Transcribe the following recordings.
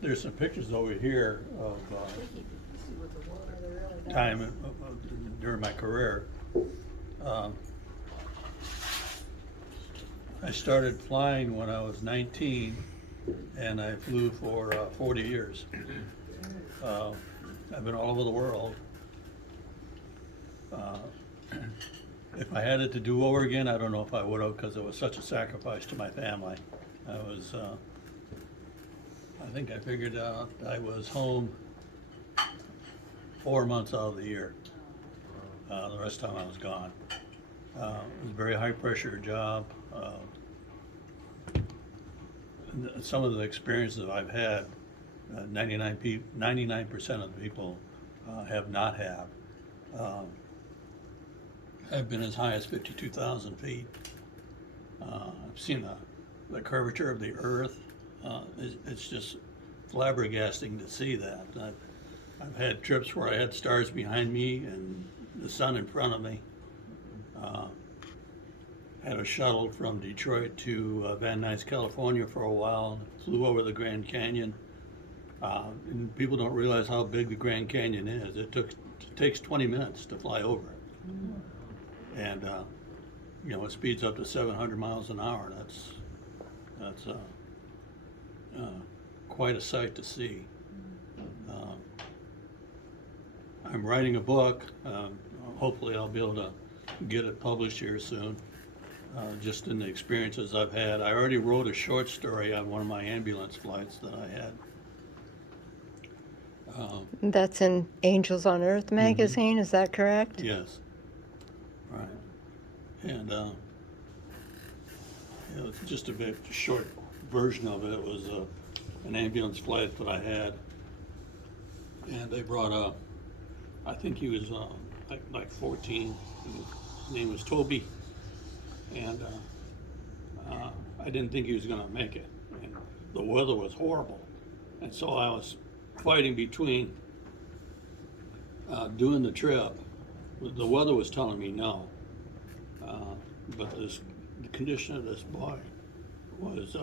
there's some pictures over here of time during my career. Um, I started flying when I was 19, and I flew for 40 years. I've been all over the world. If I had it to do over again, I don't know if I would have, because it was such a sacrifice to my family. I think I figured out I was home 4 months out of the year. The rest of the time I was gone. It was a very high pressure job. Some of the experiences I've had, 99% of the people have not had. I've been as high as 52,000 feet. I've seen the curvature of the earth. It's just flabbergasting to see that. I've had trips where I had stars behind me and the sun in front of me. Had a shuttle from Detroit to Van Nuys, California for a while. Flew over the Grand Canyon. And people don't realize how big the Grand Canyon is. It takes 20 minutes to fly over it. And it speeds up to 700 miles an hour. That's quite a sight to see. I'm writing a book. Hopefully I'll be able to get it published here soon. Just in the experiences I've had. I already wrote a short story on one of my ambulance flights that I had. That's in Angels on Earth magazine, is that correct? Yes, right. And it's just a bit short version of it. It was an ambulance flight that I had, and they brought I think he was like 14. His name was Toby, and I didn't think he was going to make it. And the weather was horrible, and so I was fighting between doing the trip. The weather was telling me no, but the condition of this boy was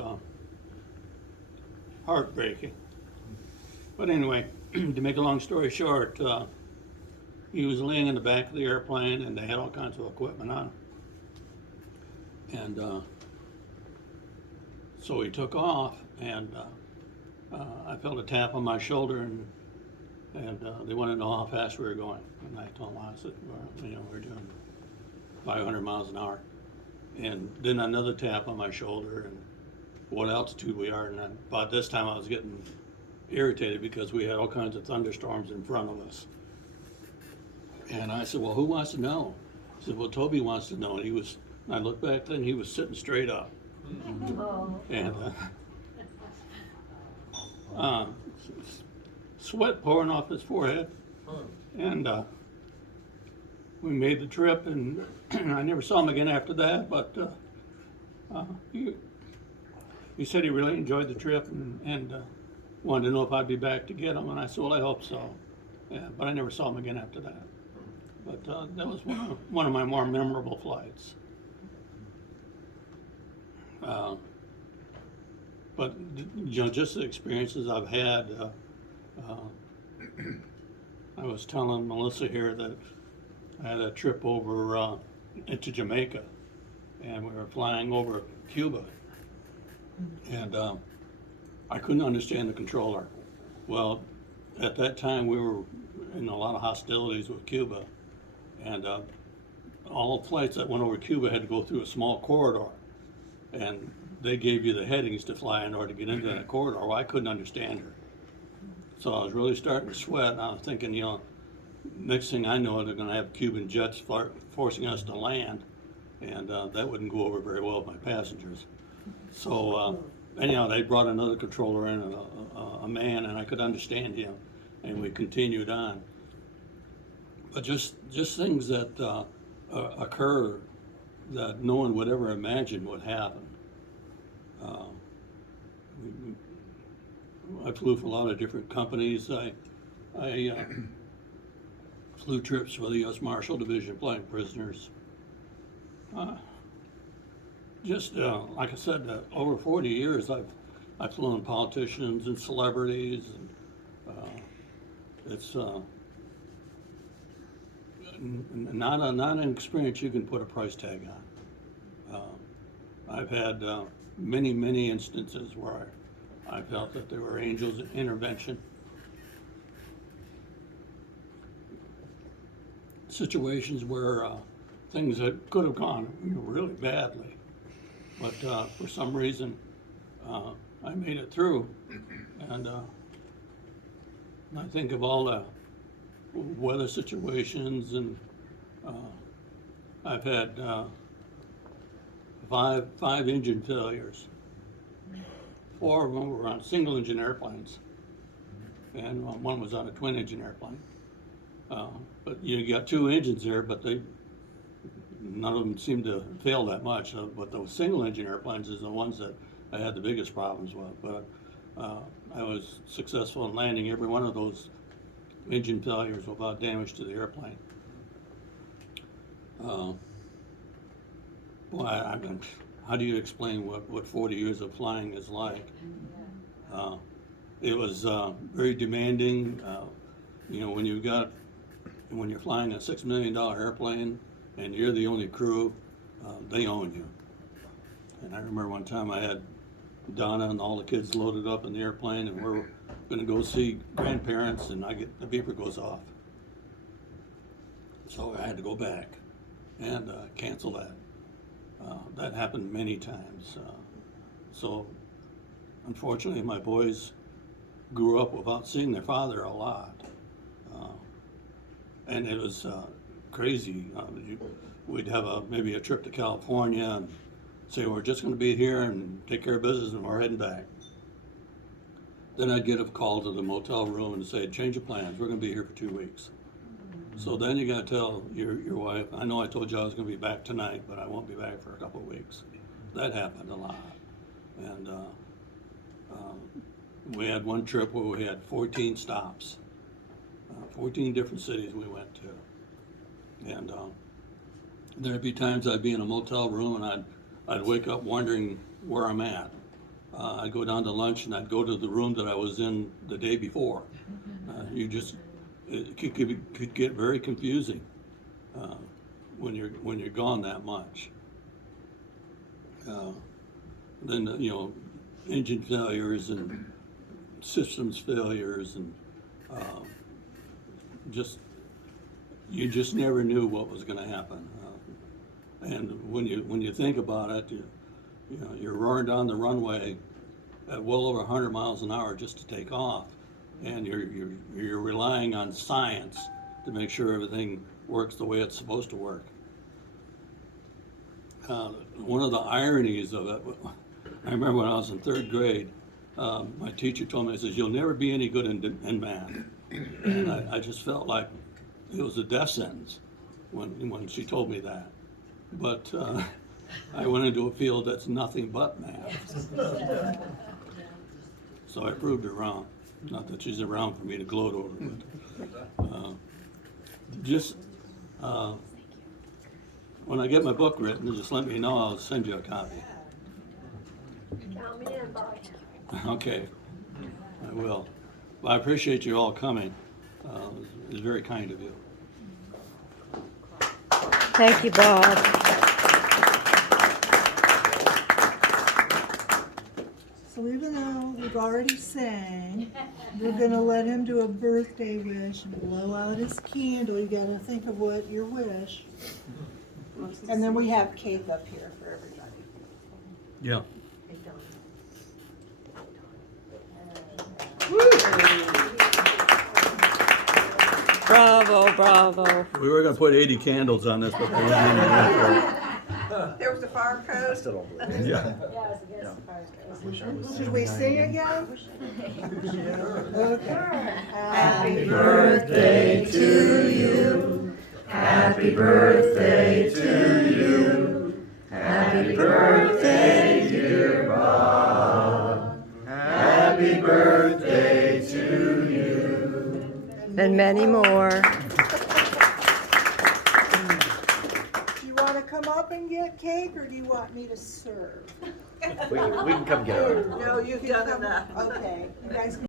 heartbreaking. But anyway, to make a long story short, he was laying in the back of the airplane, and they had all kinds of equipment on him. And so he took off, and I felt a tap on my shoulder, and they wanted to know how fast we were going. And I told them, I said, we're doing 500 miles an hour. And then another tap on my shoulder, and what altitude we are. And by this time I was getting irritated because we had all kinds of thunderstorms in front of us. And I said, well, who wants to know? He said, well, Toby wants to know. And I looked back then, he was sitting straight up. And sweat pouring off his forehead. And we made the trip, and I never saw him again after that, but he said he really enjoyed the trip and wanted to know if I'd be back to get him, and I said, well, I hope so. Yeah, but I never saw him again after that. But that was one of my more memorable flights. But just the experiences I've had. I was telling Melissa here that I had a trip over into Jamaica, and we were flying over Cuba, and I couldn't understand the controller. Well, at that time we were in a lot of hostilities with Cuba, and all flights that went over Cuba had to go through a small corridor, and they gave you the headings to fly in order to get into that corridor. Well, I couldn't understand her. So I was really starting to sweat, and I was thinking, next thing I know, they're going to have Cuban jets forcing us to land, and that wouldn't go over very well with my passengers. So anyhow, they brought another controller in, a man, and I could understand him, and we continued on. But just things that occur that no one would ever imagine would happen. I flew for a lot of different companies. I flew trips for the U.S. Marshal Division flying prisoners. Like I said, over 40 years, I've I've flown politicians and celebrities, and it's not an experience you can put a price tag on. I've had many instances where I felt that there were angels' intervention. Situations where things that could have gone really badly, but for some reason I made it through, and I think of all the weather situations, and I've had five engine failures. 4 of them were on single engine airplanes, and one was on a twin engine airplane. But you got 2 engines there, but none of them seemed to fail that much. But those single engine airplanes is the ones that I had the biggest problems with. But I was successful in landing every one of those engine failures without damage to the airplane. How do you explain what 40 years of flying is like? It was very demanding. When you're flying a $6 million airplane and you're the only crew, they own you. And I remember one time I had Donna and all the kids loaded up in the airplane, and we're going to go see grandparents, and the beeper goes off. So I had to go back and cancel that. That happened many times. So unfortunately, my boys grew up without seeing their father a lot. And it was crazy. We'd have maybe a trip to California and say, we're just going to be here and take care of business, and we're heading back. Then I'd get a call to the motel room and say, change of plans, we're going to be here for 2 weeks. So then you got to tell your wife, I know I told you I was going to be back tonight, but I won't be back for a couple of weeks. That happened a lot. And we had one trip where we had 14 stops. 14 different cities we went to. And there'd be times I'd be in a motel room and I'd wake up wondering where I'm at. I'd go down to lunch and I'd go to the room that I was in the day before. It could get very confusing when you're gone that much. Then engine failures and systems failures, and you just never knew what was going to happen. And when you think about it, you're roaring down the runway at well over 100 miles an hour just to take off, and you're relying on science to make sure everything works the way it's supposed to work. One of the ironies of it, I remember when I was in 3rd grade, my teacher told me, he says, you'll never be any good in math. And I just felt like it was a death sentence when she told me that. But I went into a field that's nothing but math. So I proved her wrong. Not that she's around for me to gloat over, but when I get my book written, just let me know. I'll send you a copy. Count me in, Bob. Okay, I will. Well, I appreciate you all coming. It's very kind of you. Thank you, Bob. So even though we've already sang, we're gonna let him do a birthday wish and blow out his candle. You gotta think of what your wish. And then we have cake up here for everybody. Yeah. Bravo, bravo. We were going to put 80 candles on this, but there wasn't any room for it. There was the fire code. Still don't believe it. Yeah. Should we sing again? Okay. Happy birthday to you. Happy birthday to you. Happy birthday, dear Bob. Happy birthday to you. And many more. Do you want to come up and get cake, or do you want me to serve? We can come get her. No, you've done enough. Okay, you guys